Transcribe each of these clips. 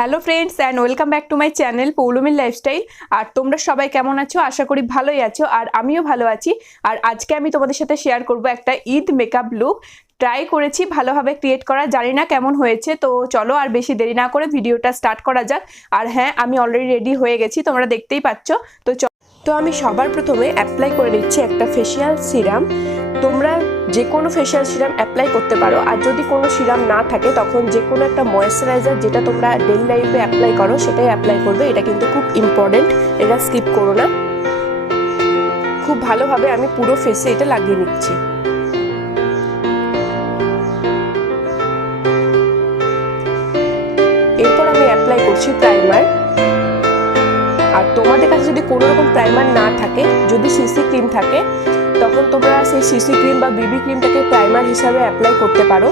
Hello friends and welcome back to my channel পৌলমীর lifestyle. আর তোমরা সবাই কেমন আছো? আশা করি ভালোই আছো, আর আমিও ভালো আছি। আর আজকে আমি তোমাদের সাথে শেয়ার করব একটা ঈদ মেকআপ লুক। ট্রাই করেছি ভালোভাবে ক্রিয়েট করা, জানি না কেমন হয়েছে। তো চলো আর বেশি দেরি না করে ভিডিওটা স্টার্ট করা যাক। আর হ্যাঁ, আমি অলরেডি রেডি হয়ে গেছি, তোমরা দেখতেই পাচ্ছ। তো আমি সবার প্রথমে অ্যাপ্লাই করে নিচ্ছি একটা ফেসিয়াল সিরাম। তোমরা যে কোনো ফেসিয়াল সিরাম অ্যাপ্লাই করতে পারো, আর যদি কোনো সিরাম না থাকে তখন যে কোনো একটা ময়েশ্চারাইজার যেটা তোমরা ডেইলি লাইফে অ্যাপ্লাই করো সেটাই অ্যাপ্লাই করবে। এটা কিন্তু খুব ইম্পর্টেন্ট, এটা স্কিপ করো না। খুব ভালোভাবে আমি পুরো ফেসে এটা লাগিয়ে নিচ্ছি। এরপর আমি অ্যাপ্লাই করছি প্রাইমার। আর তোমাদের কাছে যদি কোনো রকম প্রাইমার না থাকে, যদি সিসি ক্রিম থাকে, তখন তোমরা সেই সিসি ক্রিম বা বিবি ক্রিমটাকে প্রাইমার হিসাবে অ্যাপ্লাই করতে পারো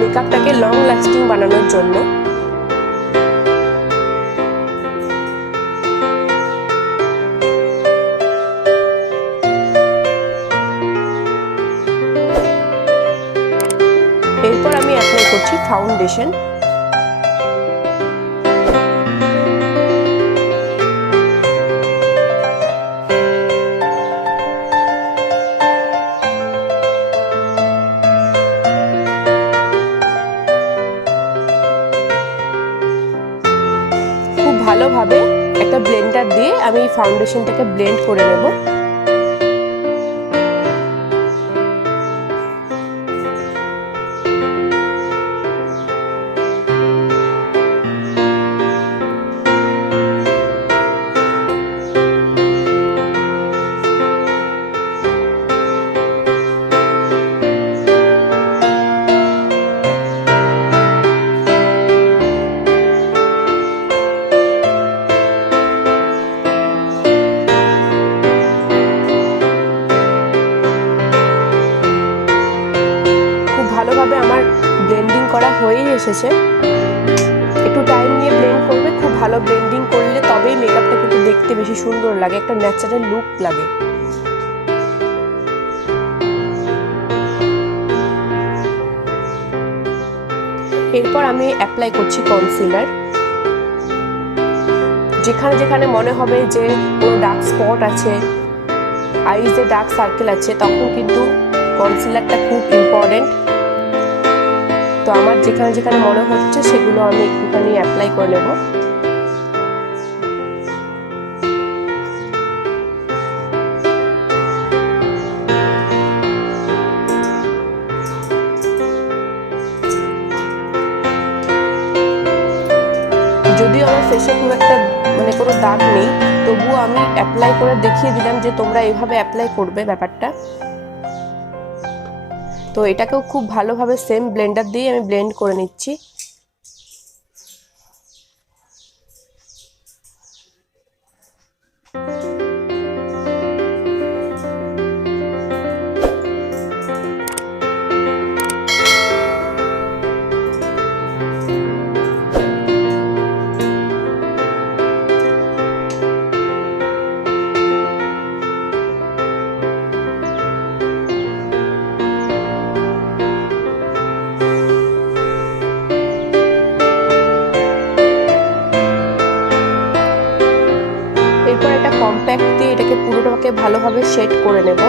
মেকআপটাকে লং লাস্টিং বানানোর জন্য। এরপর আমি অ্যাপ্লাই করছি ফাউন্ডেশন। ভালোভাবে একটা ব্লেন্ডার দিয়ে আমি এই ফাউন্ডেশনটাকে ব্লেন্ড করে নেব। ভালোভাবে আমার ব্লেন্ডিং করা হয়েই এসেছে। একটু টাইম নিয়ে ব্লেন্ড করবে, খুব ভালো ব্লেন্ডিং করলে তবেই মেকআপটা কিন্তু দেখতে বেশি সুন্দর লাগে, একটা ন্যাচারাল লুক লাগে। এরপর আমি অ্যাপ্লাই করছি কনসিলার। যেখানে যেখানে মনে হবে যে কোনো ডার্ক স্পট আছে, আইজে ডার্ক সার্কেল আছে, তখন কিন্তু কনসিলারটা খুব ইম্পর্টেন্ট। তো আমার যেখানে যেখানে মনে হচ্ছে সেগুলো আমি একটুখানি অ্যাপ্লাই করে নেব। যদিও আমার ফেসে খুব একটা কোনো দাগ নেই, তবুও আমি অ্যাপ্লাই করে দেখিয়ে দিলাম যে তোমরা এইভাবে অ্যাপ্লাই করবে ব্যাপারটা। তো এটাকেও খুব ভালোভাবে সেম ব্লেন্ডার দিয়ে আমি ব্লেন্ড করে নিচ্ছি। কম্প্যাক্ট দিয়ে এটাকে পুরোটাকে ভালোভাবে শেড করে নেব।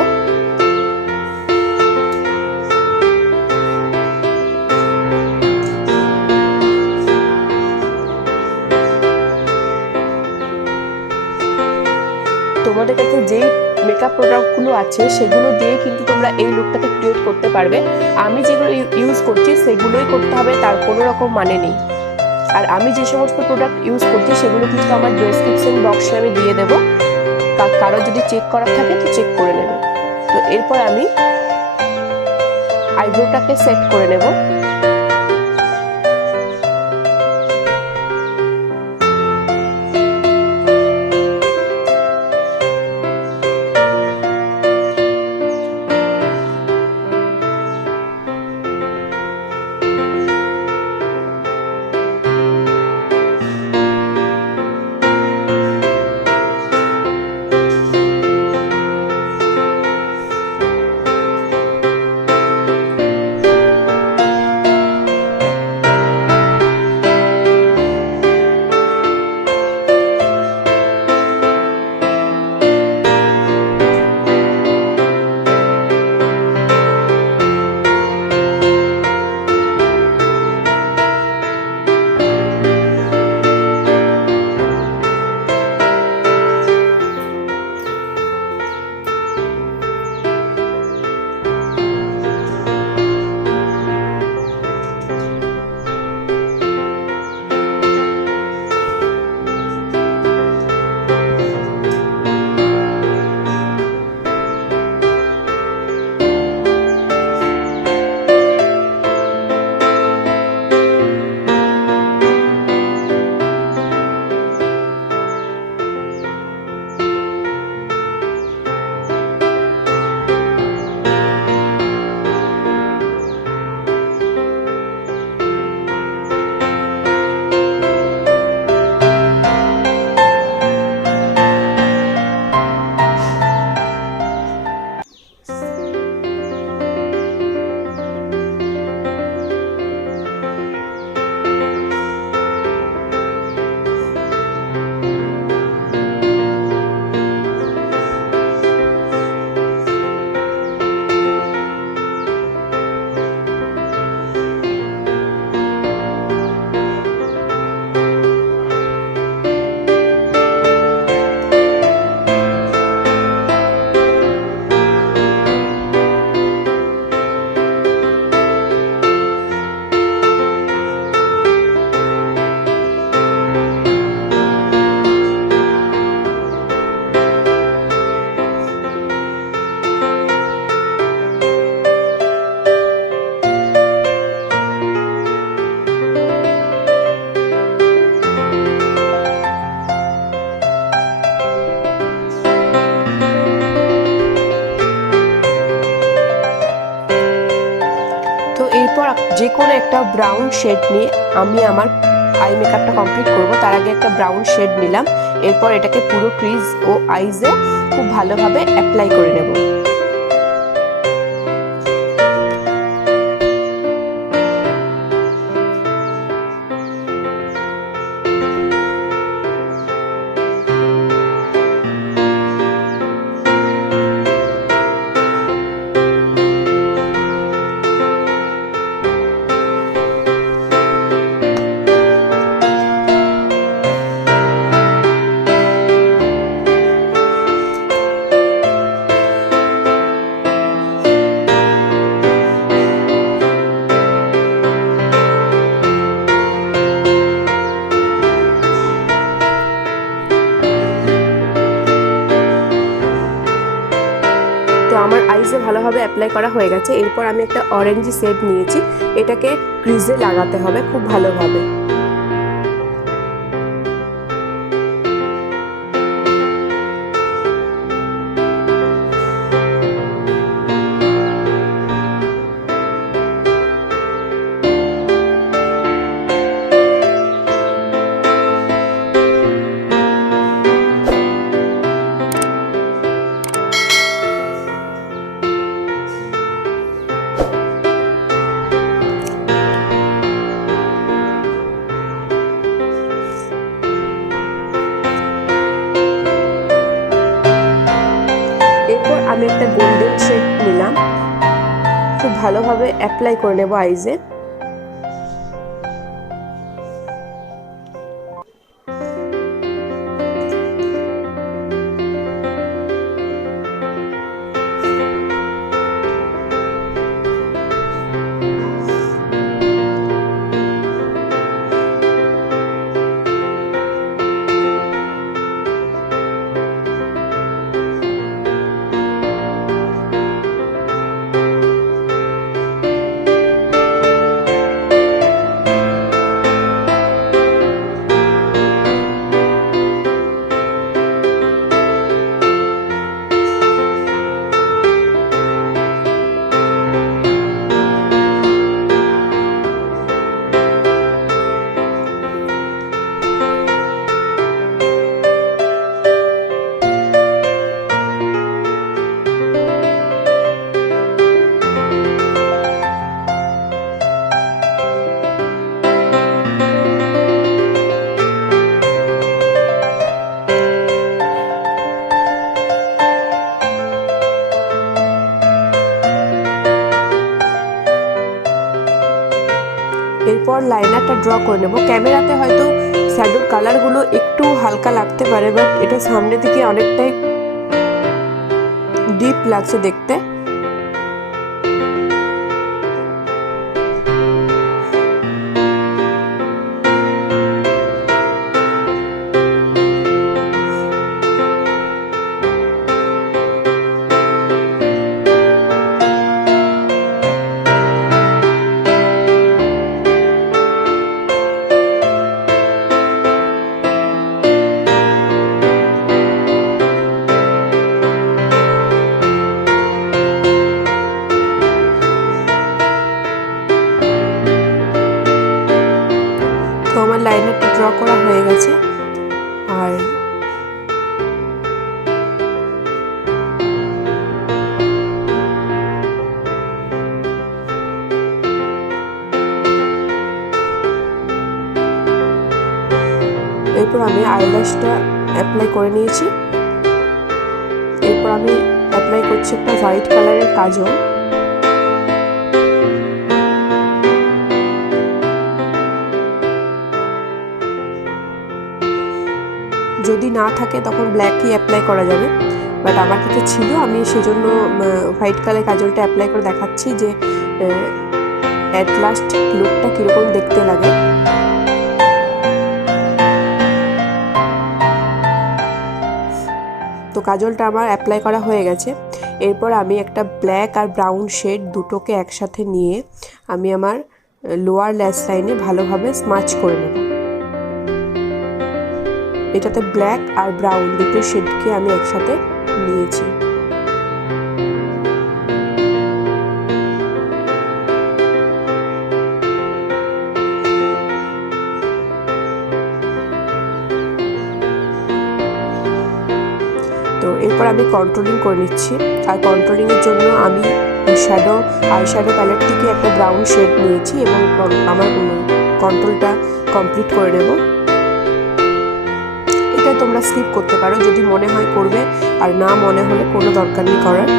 তোমাদের কাছে যেই মেকআপ প্রোডাক্টগুলো আছে সেগুলো দিয়ে কিন্তু তোমরা এই লুকটাকে ক্রিয়েট করতে পারবে। আমি যেগুলো ইউজ করছি সেগুলোই করতে হবে, তার কোনো রকম মানে নেই। আর আমি যে সমস্ত প্রোডাক্ট ইউজ করছি সেগুলো কিন্তু আমার ডেসক্রিপশন বক্সে আমি দিয়ে দেবো, কারো যদি চেক করার থাকে তো চেক করে নেবে। তো এরপর আমি আইব্রোটাকে সেট করে নেব। যে কোনো একটা ব্রাউন শেড নিয়ে আমি আমার আই মেকআপটা কমপ্লিট করব। তার আগে একটা ব্রাউন শেড নিলাম, এরপর এটাকে পুরো ক্রিজ ও আইজে খুব ভালোভাবে অ্যাপ্লাই করে নেব। তো আমার আইসে ভালোভাবে অ্যাপ্লাই করা হয়ে গেছে। এরপর আমি একটা অরেঞ্জ শেড নিয়েছি, এটাকে ক্রিজে লাগাতে হবে খুব ভালোভাবে। আমি একটা গোল্ডেন শেড নিলাম, খুব ভালোভাবে অ্যাপ্লাই করে নেব আইজে। এরপর লাইনারটা ড্র করে নেব। ক্যামেরাতে হয়তো শ্যাডোর কালারগুলো একটু হালকা লাগতে পারে, বাট এটা সামনে থেকে অনেকটাই ডিপ লাগছে দেখতে। আমার লাইনারটা ড্র করা হয়ে গেছে। আর এরপর আমি আইল্যাশটা অ্যাপ্লাই করে নিয়েছি। এরপর আমি অ্যাপ্লাই করছি একটা হোয়াইট কালারের কাজল। যদি না থাকে তখন ব্ল্যাকই অ্যাপ্লাই করা যাবে, বাট আমার কাছে ছিল, আমি সেজন্য হোয়াইট কালার কাজলটা অ্যাপ্লাই করে দেখাচ্ছি যে অ্যাট লাস্ট লুকটা কীরকম দেখতে লাগে। তো কাজলটা আমার অ্যাপ্লাই করা হয়ে গেছে। এরপর আমি একটা ব্ল্যাক আর ব্রাউন শেড দুটোকে একসাথে নিয়ে আমি আমার লোয়ার ল্যাশ লাইনে ভালোভাবে স্মাচ করে নেব। এটাতে ব্ল্যাক আর ব্রাউন দুটো শেডকে আমি একসাথে নিয়েছি। আমি কন্ট্রোলিং করে নিচ্ছি। আর কন্ট্রোলিংয়ের জন্য আমি আইশ্যাডো প্যালেট থেকে একটা ব্রাউন শেড নিয়েছি এবং আমার কন্ট্রোলটা কমপ্লিট করে নেব। এটা তোমরা স্কিপ করতে পারো যদি মনে হয় করবে, আর না মনে হলে কোনো দরকার নেই করার।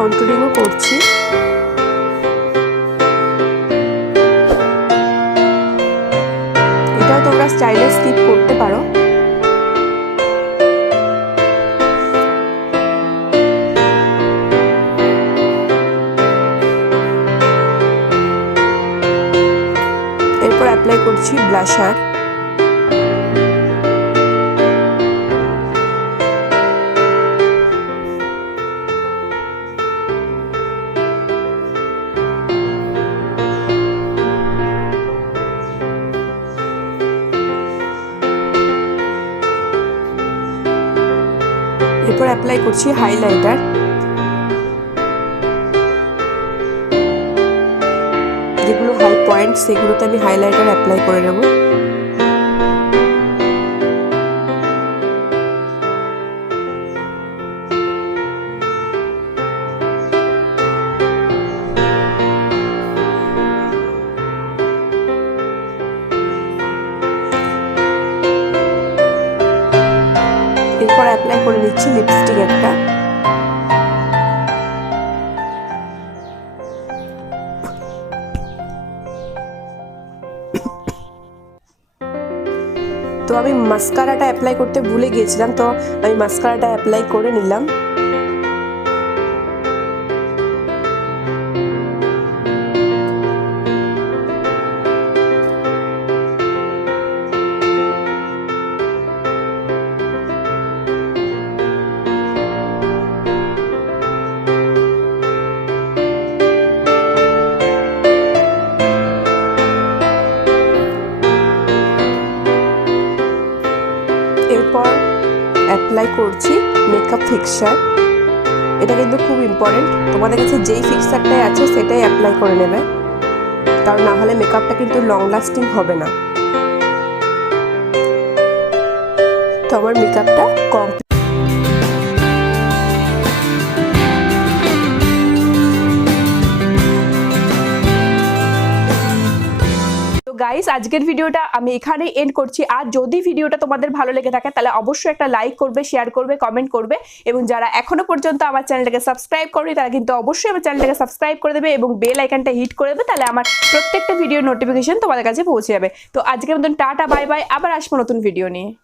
কন্ট্রোলিংও করছি। এটাও তোমরা স্টাইলে স্কিপ করতে পারো। এরপর অ্যাপ্লাই করছি ব্লাশার। এরপর অ্যাপ্লাই করছি হাইলাইটার। যেগুলো হাই পয়েন্ট সেগুলোতে আমি হাইলাইটার অ্যাপ্লাই করে নেব। এরপর অ্যাপ্লাই করে নিচ্ছি লিপস্টিক একটা। তো আমি মাস্কারাটা অ্যাপ্লাই করতে ভুলে গিয়েছিলাম, তো আমি মাস্কারাটা অ্যাপ্লাই করে নিলাম। এরপর অ্যাপ্লাই করছি মেকআপ ফিক্সার। এটা কিন্তু খুব ইম্পর্টেন্ট, তোমাদের কাছে যেই ফিক্সারটাই আছে সেটাই অ্যাপ্লাই করে নেবে, কারণ না হলে মেকআপটা কিন্তু লং লাস্টিং হবে না। তো আমার মেকআপটা কমপ্লিট। গাইস, আজকের ভিডিওটা আমি এখানেই এন্ড করছি। আর যদি ভিডিওটা তোমাদের ভালো লেগে থাকে তাহলে অবশ্যই একটা লাইক করবে, শেয়ার করবে, কমেন্ট করবে, এবং যারা এখনো পর্যন্ত আমার চ্যানেলটাকে সাবস্ক্রাইব করেনি তারা কিন্তু অবশ্যই আমার চ্যানেলটাকে সাবস্ক্রাইব করে দেবে এবং বেল আইকনটা হিট করে দেবে, তাহলে আমার প্রত্যেকটা ভিডিওর নোটিফিকেশন তোমাদের কাছে পৌঁছে যাবে। তো আজকের মতন টাটা, বাই বাই, আবার আসবো নতুন ভিডিও নিয়ে।